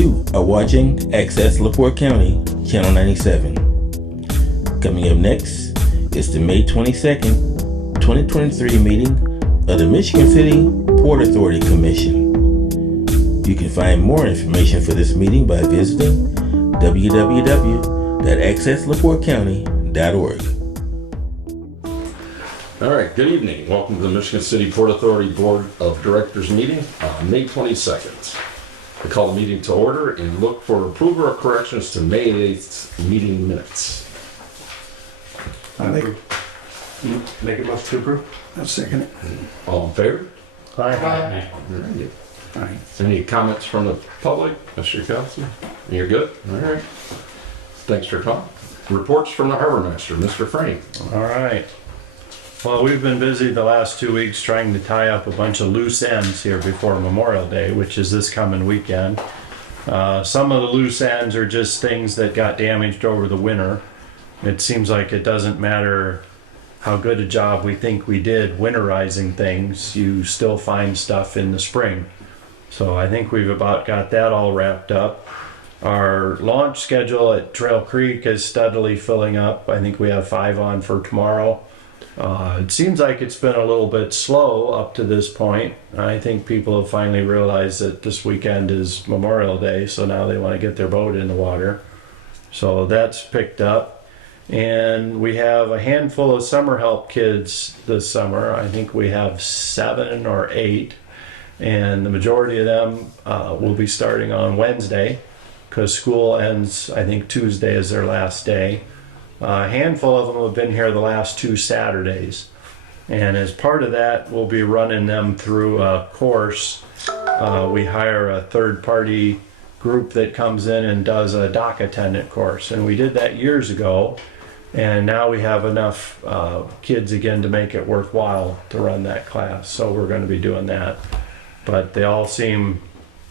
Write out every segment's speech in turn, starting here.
You are watching Access LaPorte County, Channel 97. Coming up next is the May 22nd, 2023 meeting of the Michigan City Port Authority Commission. You can find more information for this meeting by visiting www.accesslaportecounty.org. All right, good evening. Welcome to the Michigan City Port Authority Board of Directors meeting on May 22nd. I call the meeting to order and look for approval or corrections to May 8th meeting minutes. Make a motion to approve. I'll second it. All in favor? Aye. All right. Any comments from the public, Mr. Kelsey? You're good? All right. Thanks for coming. Reports from the Harbor Master, Mr. Frank. All right. Well, we've been busy the last 2 weeks trying to tie up a bunch of loose ends here before Memorial Day, which is this coming weekend. Some of the loose ends are just things that got damaged over the winter. It seems like it doesn't matter how good a job we think we did winterizing things, you still find stuff in the spring. So I think we've about got that all wrapped up. Our launch schedule at Trail Creek is steadily filling up. I think we have 5 on for tomorrow. It seems like it's been a little bit slow up to this point. I think people have finally realized that this weekend is Memorial Day, so now they want to get their boat in the water. So that's picked up. And we have a handful of summer help kids this summer. I think we have 7 or 8. And the majority of them will be starting on Wednesday because school ends, I think Tuesday is their last day. A handful of them have been here the last 2 Saturdays. And as part of that, we'll be running them through a course. We hire a third-party group that comes in and does a dock attendant course. And we did that years ago. And now we have enough kids again to make it worthwhile to run that class. So we're going to be doing that. But they all seem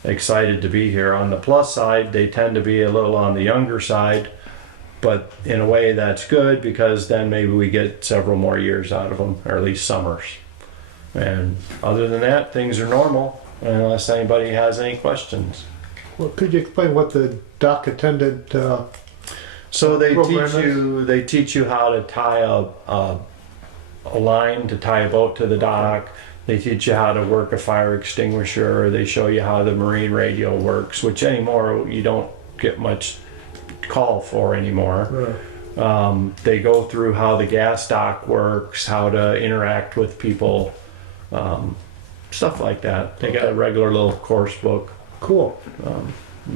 excited to be here. On the plus side, they tend to be a little on the younger side. But in a way that's good because then maybe we get several more years out of them, or at least summers. And other than that, things are normal unless anybody has any questions. Well, could you explain what the dock attendant So they program teach you how to tie a line to tie a boat to the dock. They teach you how to work a fire extinguisher. They show you how the marine radio works, which anymore you don't get much call for anymore. They go through how the gas dock works, how to interact with people, stuff like that. They got a regular little course book. Cool.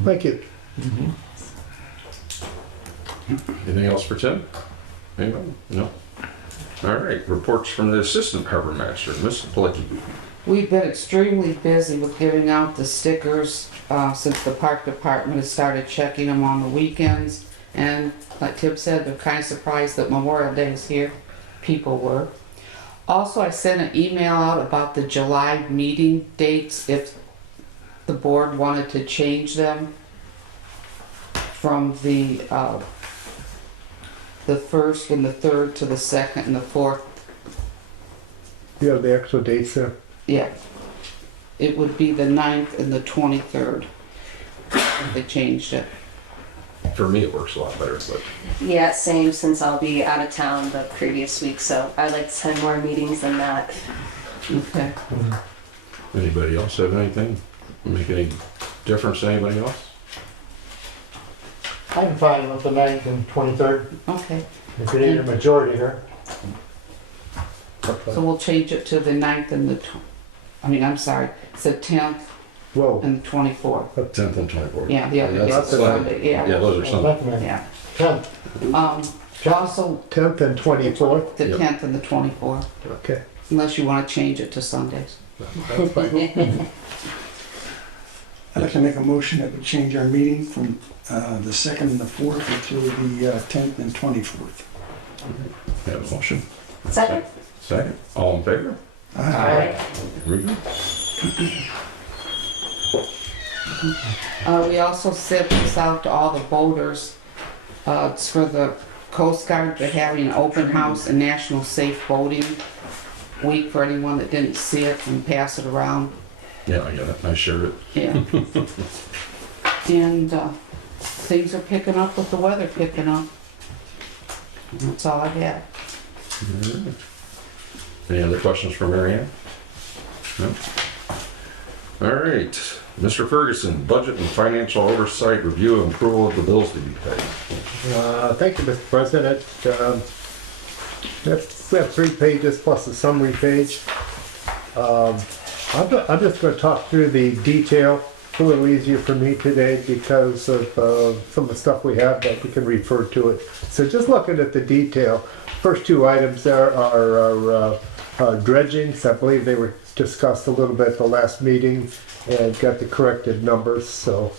Thank you. Anything else for Tim? Anyone? No? All right. Reports from the Assistant Harbor Master, Ms. Pilecki. We've been extremely busy with giving out the stickers since the park department has started checking them on the weekends. And like Tim said, they're kind of surprised that Memorial Day is here. People were. Also, I sent an email out about the July meeting dates if the board wanted to change them from the 1st and the 3rd to the 2nd and the 4th. You have the actual dates there? Yeah. It would be the 9th and the 23rd. They changed it. For me, it works a lot better, but Yeah, same, since I'll be out of town the previous week, so I like to send more meetings than that. Okay. anybody else have anything? Make any difference to anybody else? I'm fine with the 9th and 23rd, Okay. if you need a majority here. So we'll change it to the 9th and the, it's the 10th Whoa. and the 24th. 10th and 24th. Yeah, the other Yeah, days that's are fine. Sunday, Yeah, yeah. those are Sunday. Yeah. 10th, Also, 10th and 24th? the Yep. 10th and the 24th, Okay. unless you want to change it to Sundays. That's fine. I'd like to make a motion that we change our meeting from the 2nd and the 4th to the 10th and 24th. Have a motion. Second? Second. All in favor? Aye. Very good. We also sent this out to all the boaters. It's for the Coast Guard. They're having an open house and National Safe Boating Week for anyone that didn't see it, and pass it around. Yeah, I got it. I shared it. Yeah. And things are picking up with the weather picking up. That's all I had. Any other questions for Mary Ann? No? All right, Mr. Ferguson, budget and financial oversight, review and approval of the bills to be paid. Thank you, Mr. President. We have 3 pages plus a summary page. I'm just going to talk through the detail. It's a little easier for me today because of some of the stuff we have that we can refer to it. So just looking at the detail, first 2 items there are dredgings. I believe they were discussed a little bit at the last meeting and got the corrected numbers. So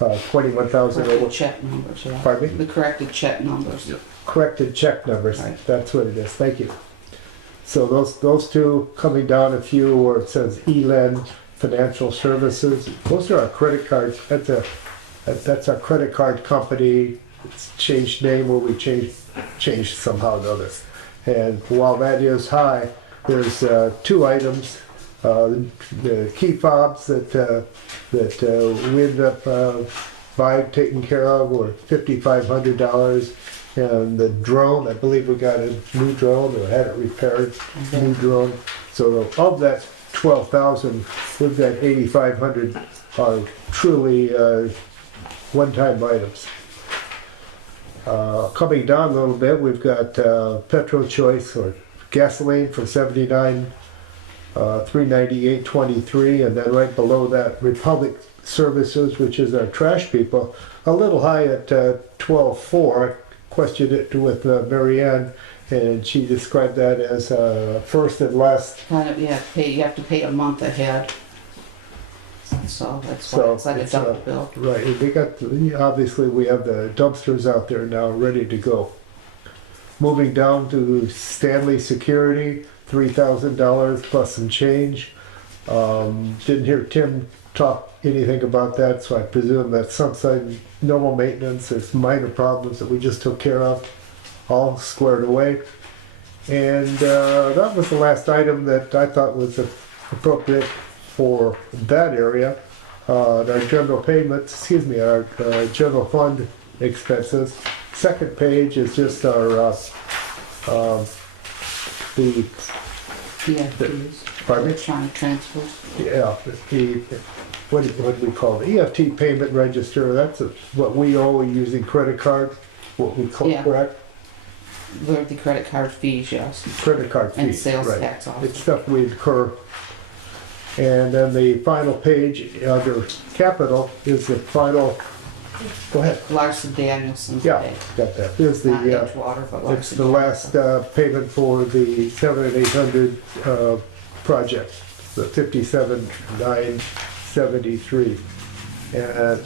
21,000. Corrected check numbers, yeah. Pardon me? The corrected check numbers. Yep. Corrected check numbers. Right. That's what it is. Thank you. So those 2 coming down a few where it says ELEN Financial Services. Those are our credit cards. That's our credit card company. It's changed name where we changed somehow or another. And while that is high, there's 2 items. The key fobs that we ended up buying, taking care of, were $5,500. And the drone, I believe we got a new drone or had it repaired, new drone. So of that 12,000, we've got 8,500 are truly one-time items. Coming down a little bit, we've got Petro Choice or gasoline for 79, 398.23, and then right below that, Republic Services, which is our trash people, a little high at 12.4. Questioned it with Mary Ann, and she described that as first and last. Kind of, yeah, you have to pay a month ahead. So that's why So it's like a it's, double bill. Right, we got, obviously we have the dumpsters out there now ready to go. Moving down to Stanley Security, $3,000 plus some change. Didn't hear Tim talk anything about that, so I presume that's something normal maintenance. There's minor problems that we just took care of, all squared away. And that was the last item that I thought was appropriate for that area. Our general payments, our general fund expenses. Second page is just our the EFTs, pardon me? electronic transfers. Yeah, what do we call it? EFT payment register. That's what we owe using credit card. What we call Yeah. correct The credit card fees, yes. credit card fees. And sales right. tax also. It's stuff we incur. And then the final page under capital is the final. Go ahead. Larson Danielson Yeah, today. got that. Here's the. Not Edgewater, but Larson. It's the last payment for the 7 and 800 project, the 57,973. And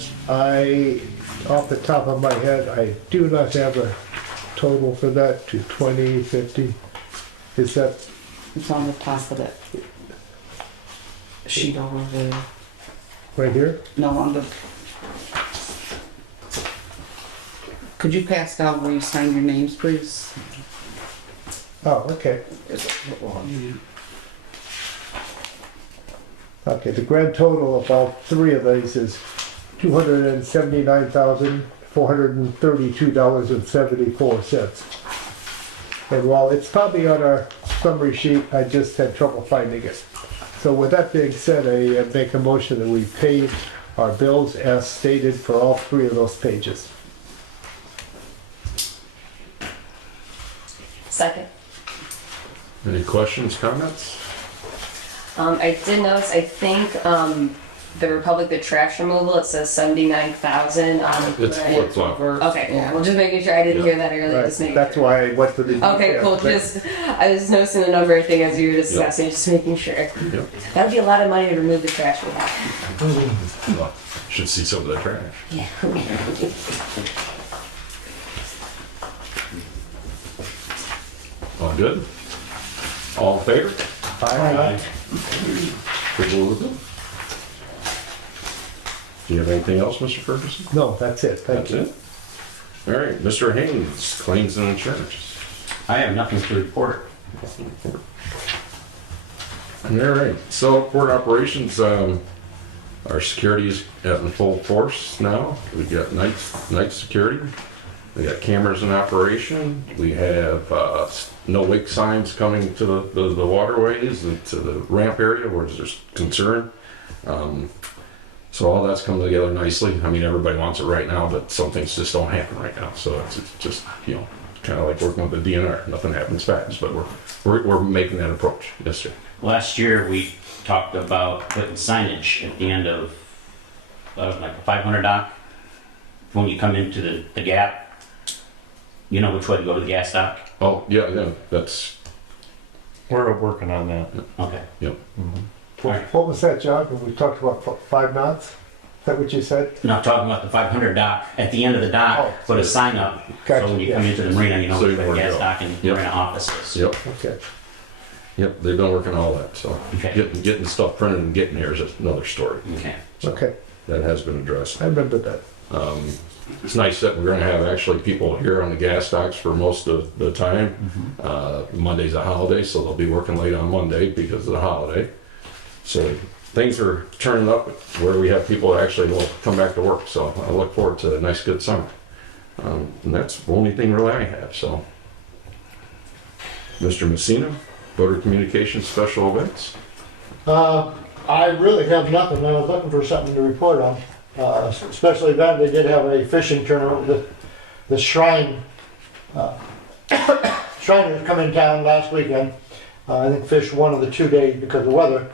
off the top of my head, I do not have a total for that to 2050. Is that It's on the top of that sheet over there. right here? No, on the. Could you pass down where you sign your names, please? Oh, okay. There's a little one. Okay, the grand total of all 3 of these is $279,432.74. And while it's probably on our summary sheet, I just had trouble finding it. So with that being said, I make a motion that we pay our bills as stated for all 3 of those pages. Second. Any questions, comments? I did notice, I think, the Republic, the trash removal, it says 79,000 on. It's flip-flop. Okay, cool. Well, just making sure I didn't hear that earlier. Just making That's sure. why I went for the detail. Okay, cool. I was noticing the number thing as you were discussing, just making sure. Yep. That would be a lot of money to remove the trash we have. Well, should see some of that trash. Yeah. All good? All in favor? Aye. Approval of the bill. Do you have anything else, Mr. Ferguson? No, that's it. Thank That's you. it? All right, Mr. Haynes, claims and insurance. I have nothing to report. All right, so port operations, Our security is in full force now. We've got night security. We got cameras in operation. We have no wake signs coming to the waterways and to the ramp area where there's concern. So all that's coming together nicely. I mean, everybody wants it right now, but some things just don't happen right now. So it's just, you know, kind of like working with the DNR. Nothing happens fast, but we're making that approach. Yes, sir. Last year, we talked about putting signage at the end of like a 500 dock. When you come into the gap, you know which way to go to the gas dock? Oh, yeah, that's, We're working on that. Okay. What was that, John, when we talked about 5 knots? Is that what you said? Not talking about the 500 dock. At the end of the dock, Oh. put a sign up. Gotcha, So when you yeah. come into the marina, you know So which you way know the where to gas go. dock and Yep. marina office is. yep, Okay. yep. They've been working all that, so Okay. getting stuff printed and getting here is another story. Okay. So Okay, that has been addressed. I remember that. It's nice that we're gonna have actually people here on the gas docks for most of the time. Monday's a holiday, so they'll be working late on Monday because of the holiday. So things are turning up where we have people that actually will come back to work, so I look forward to a nice, good summer. And that's the only thing really I have, so. Mr. Messina, Voter Communications Special Events. I really have nothing. I was looking for something to report on. Especially that they did have a fishing tournament. The Shrine, Shriners come in town last weekend. I think fished one of the 2 days because of weather.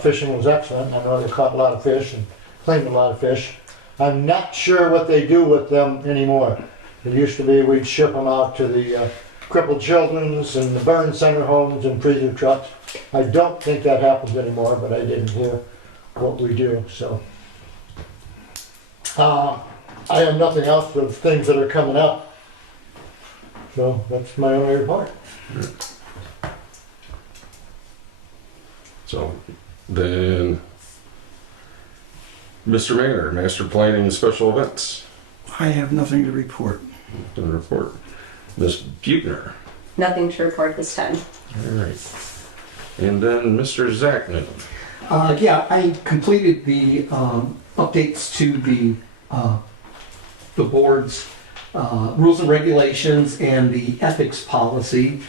Fishing was excellent. I know they caught a lot of fish and cleaned a lot of fish. I'm not sure what they do with them anymore. It used to be we'd ship them out to the crippled children's and the burn center homes and freezer trucks. I don't think that happens anymore, but I didn't hear what we do, so. I have nothing else but things that are coming up. So that's my only report. So then, Mr. Mayor, Master Planning and Special Events. I have nothing to report. The report. Ms. Buechner. Nothing to report this time. All right. And then Mr. Zachman. Yeah, I completed the updates to the board's rules and regulations and the ethics policy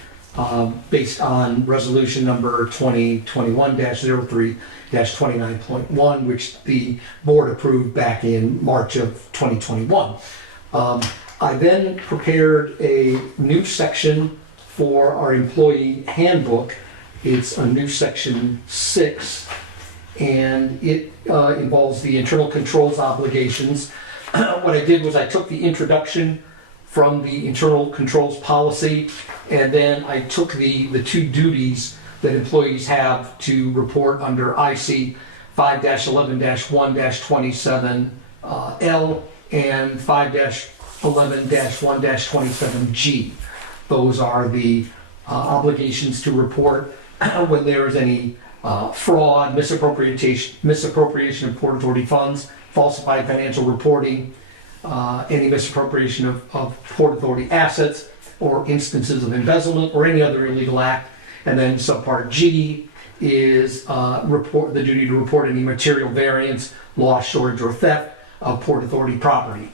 based on resolution number 2021-03-29.1, which the board approved back in March of 2021. I then prepared a new section for our employee handbook. It's a new section 6, and it involves the internal controls obligations. What I did was I took the introduction from the internal controls policy, and then I took the 2 duties that employees have to report under IC 5-11-1-27L and 5-11-1-27G. Those are the obligations to report when there is any fraud, misappropriation of Port Authority funds, falsified financial reporting, any misappropriation of Port Authority assets, or instances of embezzlement or any other illegal act. And then subpart G is the duty to report any material variance, loss, shortage, or theft of Port Authority property.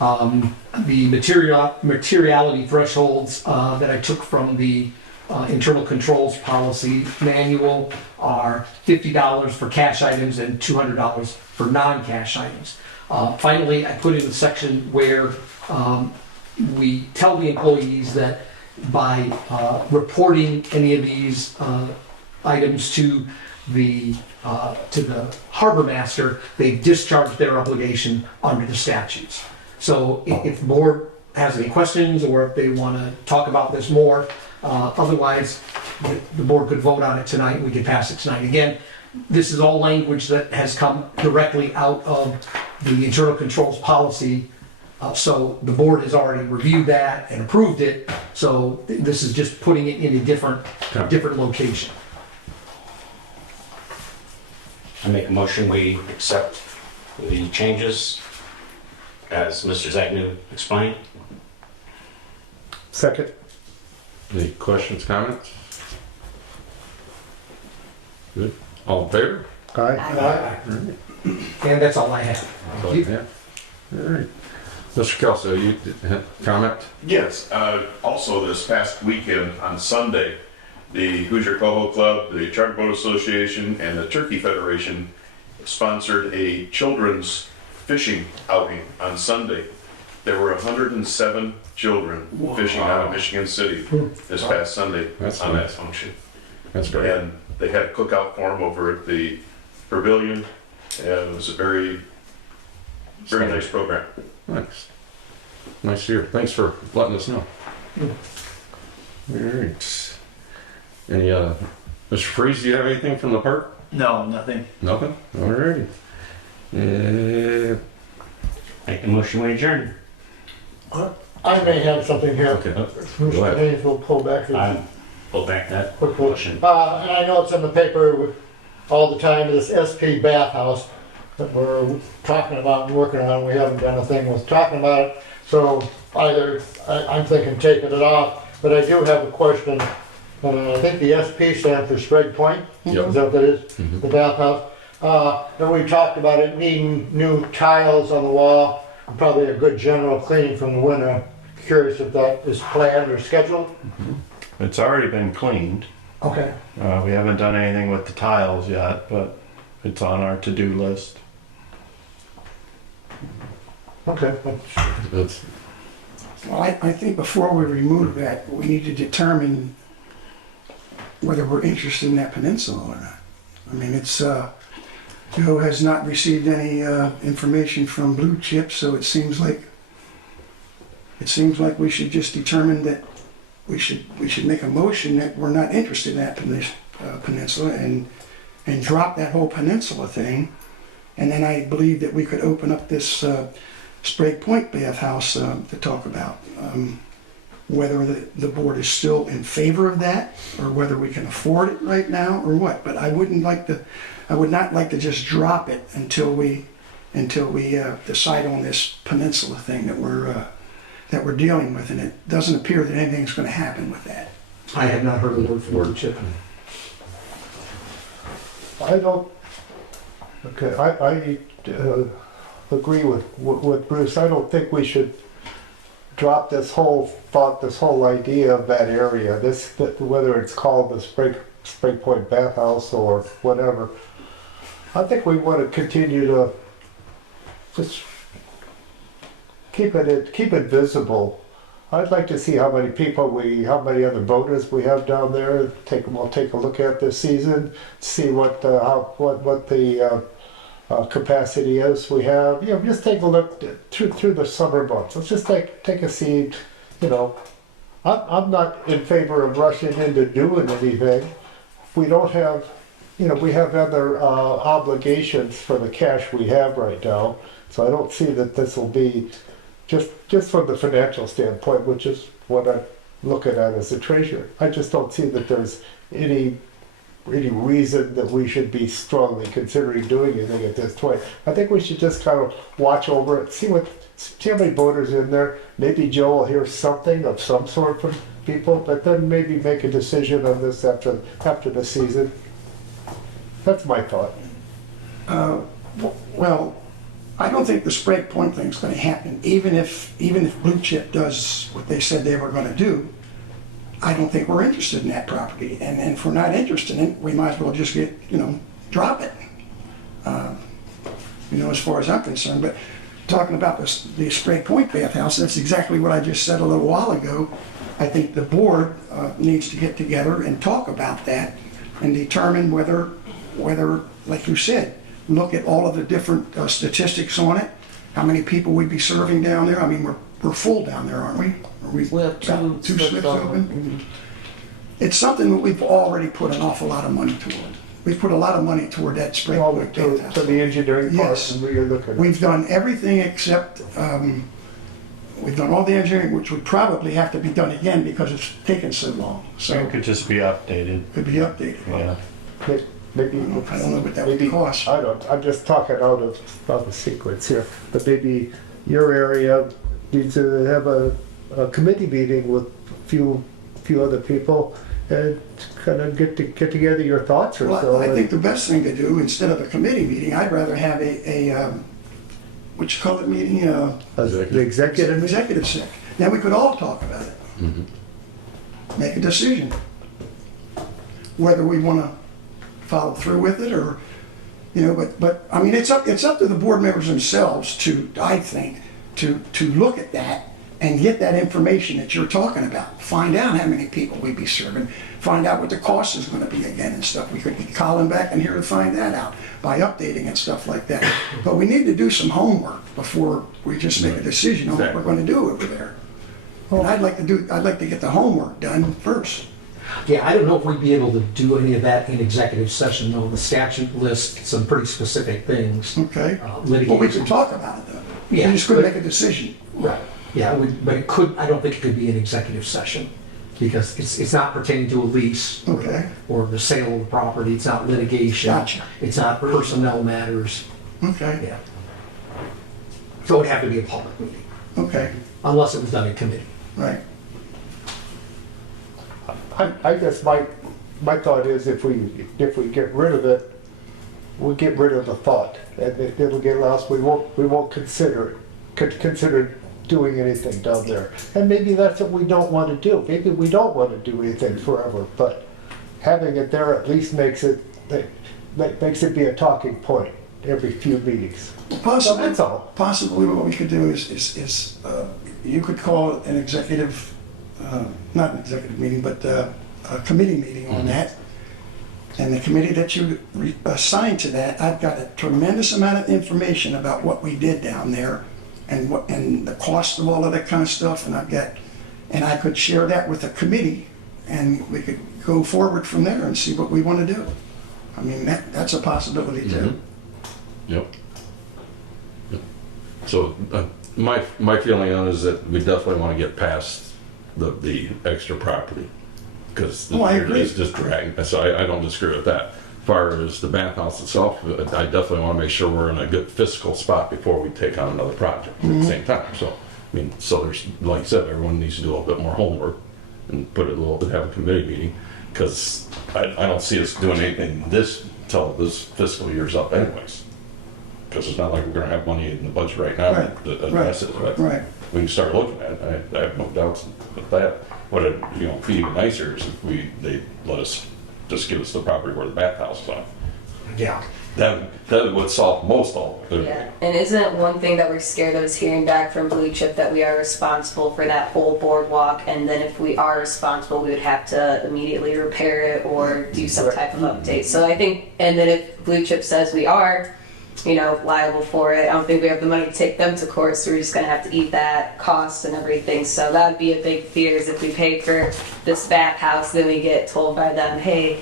The materiality thresholds that I took from the internal controls policy manual are $50 for cash items and $200 for non-cash items. Finally, I put in a section where we tell the employees that by reporting any of these items to the harbor master, they've discharged their obligation under the statutes. So if the board has any questions or if they want to talk about this more, otherwise the board could vote on it tonight. We could pass it tonight. Again, this is all language that has come directly out of the internal controls policy. So the board has already reviewed that and approved it. So this is just putting it in a different location. I make a motion, we accept the changes as Mr. Zagnew explained. Second. Any questions, comments? Good. All in favor? Aye. Aye. And that's all I have. Yeah. All right. Mr. Kelso, you comment? Yes, also this past weekend on Sunday, the Hoosier Coho Club, the Charter Boat Association, and the Turkey Federation sponsored a children's fishing outing on Sunday. There were 107 children fishing out of Michigan City this past Sunday That's on that nice. function. That's great. And they had a cookout for them over at the pavilion, and it was a very nice program. Nice. Nice to hear. Thanks for letting us know. All right. Any, Mr. Freeze, do you have anything from the park? No, nothing. Nothing? All righty. Make a motion to adjourn. I may have something here. Okay. Go Mr. ahead. Haynes will pull back his I pull back that quick motion. And I know it's in the paper all the time, this SP bathhouse that we're talking about and working on. We haven't done a thing with talking about it. So I'm thinking taking it off, but I do have a question. I think the SP stands for Sprague Point. Yep. Is that what that is? Mhm. The bathhouse. And we talked about it needing new tiles on the wall, probably a good general cleaning from the winter. Curious if that is planned or scheduled? It's already been cleaned. Okay. We haven't done anything with the tiles yet, but it's on our to-do list. Okay. That's, Well, I think before we remove that, we need to determine whether we're interested in that peninsula or not. I mean, it's, Joe has not received any information from Blue Chip, so it seems like we should just determine that we should make a motion that we're not interested in that peninsula and drop that whole peninsula thing. And then I believe that we could open up this Sprague Point bathhouse to talk about. Whether the board is still in favor of that, or whether we can afford it right now, or what. But I would not like to just drop it until we decide on this peninsula thing that we're dealing with, and it doesn't appear that anything's going to happen with that. I have not heard the word from Blue Chip. I don't, okay, I agree with Bruce. I don't think we should drop this whole thought, this whole idea of that area, whether it's called the Sprague Point Bathhouse or whatever. I think we want to continue to just keep it visible. I'd like to see how many other boaters we have down there. We'll take a look at this season, see what the capacity is we have. You know, just take a look through the summer months. Let's just take a seat. You know, I'm not in favor of rushing into doing anything. We don't have, you know, we have other obligations for the cash we have right now. So I don't see that this will be just from the financial standpoint, which is what I'm looking at as a treasurer. I just don't see that there's any reason that we should be strongly considering doing anything at this point. I think we should just kind of watch over it, see how many voters in there. Maybe Joe will hear something of some sort from people, but then maybe make a decision on this after the season. That's my thought. Well, I don't think the Sprague Point thing's going to happen. Even if Blue Chip does what they said they were going to do, I don't think we're interested in that property. And if we're not interested in it, we might as well just drop it. As far as I'm concerned. But talking about the Sprague Point bathhouse, that's exactly what I just said a little while ago. I think the board needs to get together and talk about that and determine whether, like you said, look at all of the different statistics on it, how many people we'd be serving down there. I mean, we're full down there, aren't we? We have two slips open. Mhm. It's something that we've already put an awful lot of money toward. We've put a lot of money toward that Sprague Point To bathhouse. the engineering part, Yes. and where you're looking at. We've done everything except, we've done all the engineering, which would probably have to be done again because it's taken so long. So So it could just be updated. could be updated. Yeah. Maybe I don't know what that would cost. I don't. I'm just talking out of the sequence here. But maybe your area needs to have a committee meeting with a few other people and kind of get together your thoughts or so. Well, I think the best thing to do, instead of a committee meeting, I'd rather have what you call it, meeting, The executive meeting? executive session. Then we could all talk about it. Make a decision. Whether we want to follow through with it or, but I mean, it's up to the board members themselves to, I think, to look at that and get that information that you're talking about. Find out how many people we'd be serving, find out what the cost is going to be again and stuff. We could get Colin back in here to find that out by updating and stuff like that. But we need to do some homework before we just make a decision on what we're going to do over there. And I'd like to get the homework done first. Yeah, I don't know if we'd be able to do any of that in executive session, though. The statute lists some pretty specific things. Okay. Litigation. Well, we can talk about it though. Yeah, We just couldn't but- make a decision. Right. Yeah, but it could, I don't think it could be an executive session because it's not pertaining to a lease. Okay. Or the sale of the property. It's not litigation. Gotcha. It's not personnel matters. Okay. Yeah. So it'd have to be a public meeting Okay. unless it was done in committee. Right. I guess my thought is if we get rid of it, we'll get rid of the thought, and it'll get lost. We won't consider doing anything down there. And maybe that's what we don't want to do. Maybe we don't want to do anything forever, but having it there at least makes it be a talking point every few meetings. So that's all. Possibly what we could do is you could call an executive, not an executive meeting, but a committee meeting on that. And the committee that you assign to that, I've got a tremendous amount of information about what we did down there and the cost of all of that kind of stuff. And I could share that with the committee and we could go forward from there and see what we want to do. I mean, that's a possibility too. Yep. So my feeling on it is that we definitely want to get past the extra property because I agree. it's just dragging. So I don't disagree with that. As far as the bathhouse itself, I definitely want to make sure we're in a good fiscal spot before we take on another project at the same time. So I mean, there's, like I said, everyone needs to do a little bit more homework and have a committee meeting because I don't see us doing anything till this fiscal year's up anyways. Because it's not like we're going to have money in the budget right now Right. to address it. But Right. we can start looking at it. I have no doubts with that. What would be even nicer is if they let us just give us the property where the bathhouse is on. Yeah. That would solve most all of it. Yeah, and isn't one thing that we're scared of is hearing back from Blue Chip that we are responsible for that whole boardwalk, and then if we are responsible, we would have to immediately repair it or do some type of update. So I think, and then if Blue Chip says we are, liable for it, I don't think we have the money to take them to court, so we're just gonna have to eat that cost and everything. So that would be a big fear is if we pay for this bathhouse, then we get told by them, hey,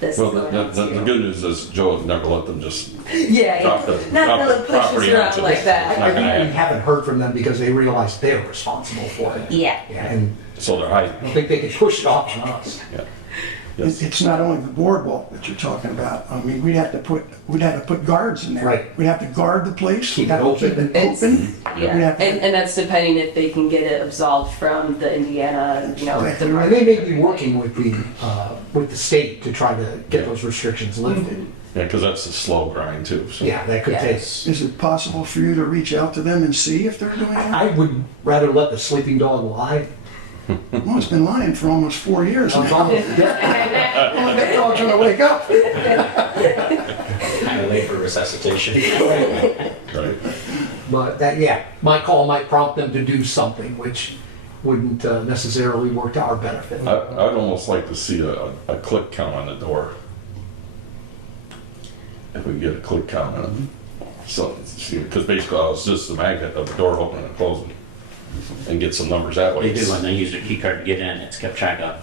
this Well, is going on the here. good news is Joe has never let them just Yeah, drop the not gonna push us property around onto like this. that. It's I not gonna think we happen. haven't heard from them because they realize they're responsible for it. Yeah. And So they're I hiding. don't think they can push it off on us. Yeah. Yes. It's not only the boardwalk that you're talking about. I mean, we'd have to put guards in there. Right. We'd have to guard the place. Keep We'd have it to open. Keep it open. Yeah, We'd have to- and that's depending if they can get it absolved from the Indiana, And the they may be working with the state to try to get those restrictions lifted. Yeah, because that's a slow grind too. So. Yeah, that could Yeah. take. Is it possible for you to reach out to them and see if they're doing that? I would rather let the sleeping dog lie. Well, it's been lying for almost 4 years I was now. almost dead. That dog's gonna wake up. Kind of late for resuscitation. Right. But my call might prompt them to do something which wouldn't necessarily work to our benefit. I'd almost like to see a click count on the door. If we get a click count on it. So, because basically it's just the magnet of the door opening and closing. And get some numbers that way. They do when they use their key card to get in, it's kept track of.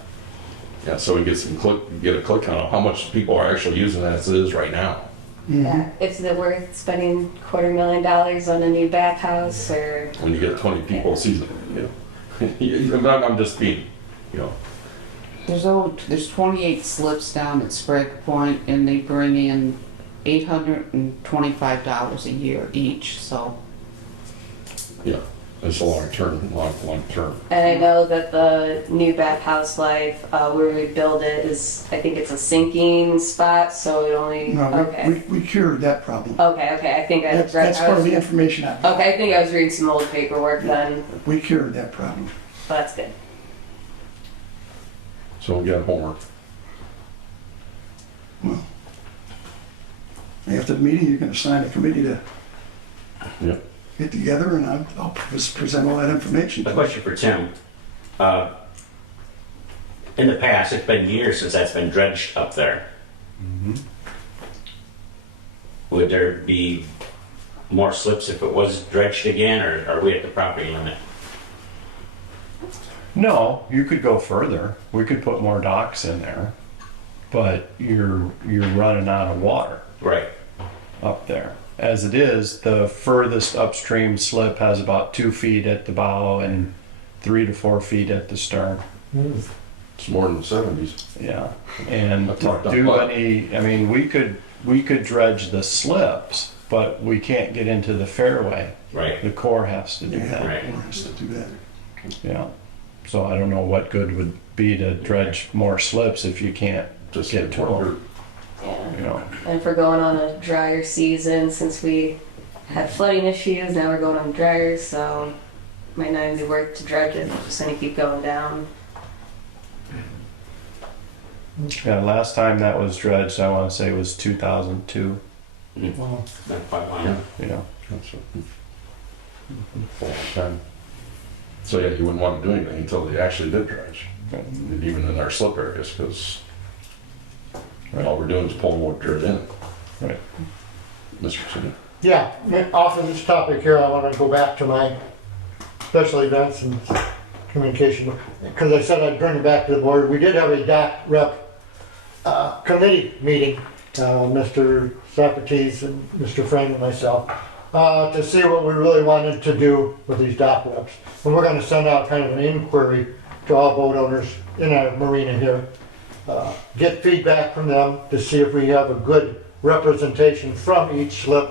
Yeah, so we get a click count on how much people are actually using that as it is right now. Yeah, is it worth spending $250,000 on a new bathhouse or? When you get 20 people a season, I'm just being, There's 28 slips down at Sprague Point, and they bring in $825 a year each, so. yeah. It's a long term. And I know that the new bathhouse life, where we build it is, I think it's a sinking spot, so it only, No, okay. we cured that problem. Okay, I think I read. That's part of the information I got. Okay, I think I was reading some old paperwork then, We cured that problem. but that's good. So we got homework. After the meeting, you're gonna assign a committee to Yep. get together and I'll present all that information. A question for Tim. In the past, it's been years since that's been dredged up there. Would there be more slips if it was dredged again, or are we at the property limit? No, you could go further. We could put more docks in there, but you're running out of water Right. up there. As it is, the furthest upstream slip has about 2 feet at the bow and 3 to 4 feet at the stern. It's more than the 70s. Yeah, and That's to not do bad. any, I mean, we could dredge the slips, but we can't get into the fairway. Right. The Corps has to do Yeah, that. Right. Or has to do that. Yeah. So I don't know what good would be to dredge more slips if you can't Just get to more them. Yeah. You know. And if we're going on a drier season, since we had flooding issues, now we're going on drier, so might not even be worth to dredge it, it's just gonna keep going down. Yeah. Last time that was dredged, I want to say was 2002. Well, Not quite long. You know. That's a long time. So yeah, you wouldn't want to do anything until they actually did dredge, and even in our slip areas, because all we're doing is pulling what dirt in. Right. Mr. City. yeah, off of this topic here, I want to go back to my special events and communication, because I said I'd bring it back to the board. We did have a DOC rep committee meeting, Mr. Socrates and Mr. Frame and myself, to see what we really wanted to do with these DOC reps. And we're going to send out kind of an inquiry to all boat owners in our marina here, get feedback from them to see if we have a good representation from each slip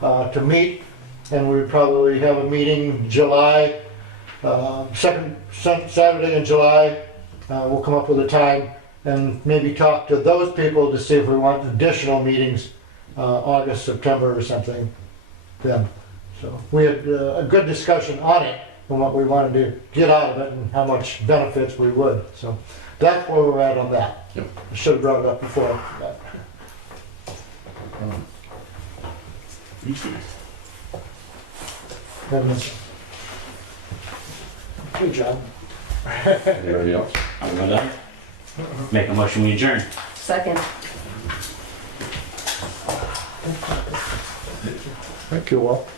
to meet. And we probably have a meeting July, second Saturday in July. We'll come up with a time and maybe talk to those people to see if we want additional meetings, August, September or something then. So we had a good discussion on it and what we wanted to get out of it and how much benefits we would. So that's where we're at on that. Yep. I should have brought it up before. But good job. Anybody else? I'm gonna make a motion, we adjourn. Second. Thank you, Walt.